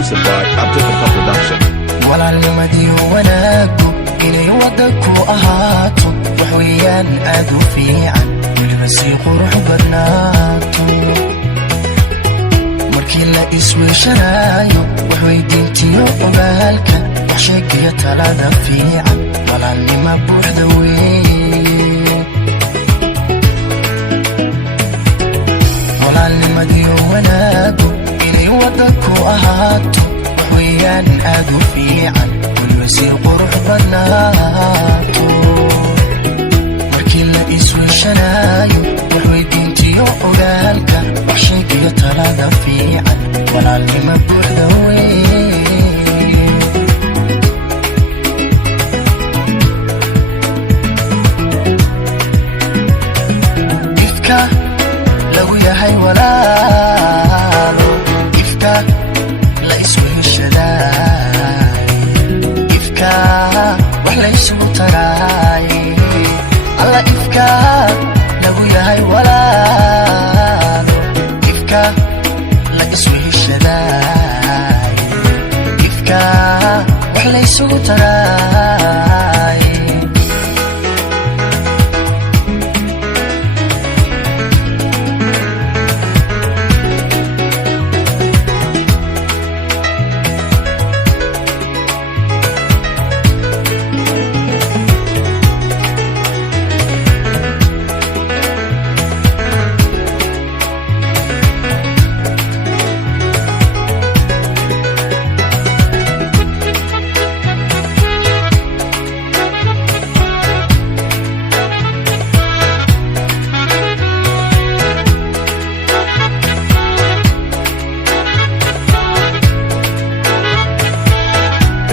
Exclusive by Abdullah Production. walaalnimadiyo wanaagu inay waddanku ahaato wax weeyaan aad u fiican weliba sii qurux badnaato markii la isweeshanaayo wax weydiintiyo ogaalka wax sheegiyo talada fiican walaalnima buuxda weeye walaalnimadiyo wanaagu inay waddanku ahaato ويان أدو في عن والوسيل قرح بناتو مركي لا إسوي شنايو وحوي دينتي وقلالك وحشيك يتلاقى في عن ولا اللي مبور دوي إفكا لو يهي ولا إفكا لا يسوي إفكا وحلا يسوي تراي الله إفكا لو يهي ولا إفكا لا يسوي الشداي إفكا وحلا يسوي تراي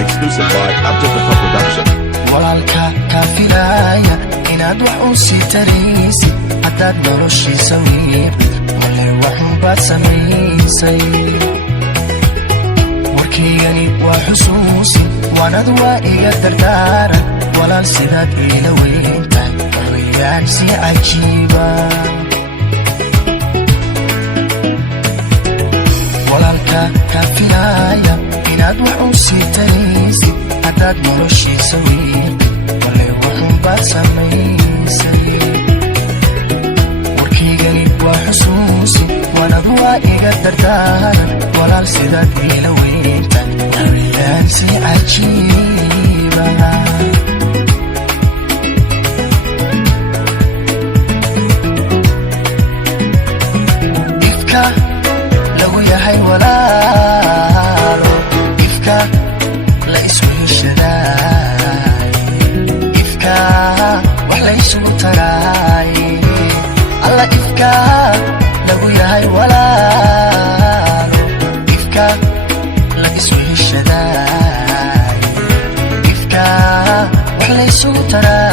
Exclusive by Abdullah Production. walaalka kaafilaya inaad wax u sii taraysid haddaad noloshiisa wiiqid wale waxun baad samaysay warkaygani waa xusuusin waanad waa iga dardaaran walaal sidaad iila weyntahay waxweeyaan si cajiiba walaalka kaafilaya inaad wax u sii taraysid haddaad noloshiisa wiiqid wale waxun baad samaysay warkaygani waa xusuusin waanad waa iga dardaaran walaal sidaad iila weyntahay waxweeyaan si cajiiba ifka lagu yahay walaalo ifka la isweeshadaay ifka wax la isugu taraay alla ifka lagu yahay walaalo ifka la isweeshadaay ifka wax la isugu taraay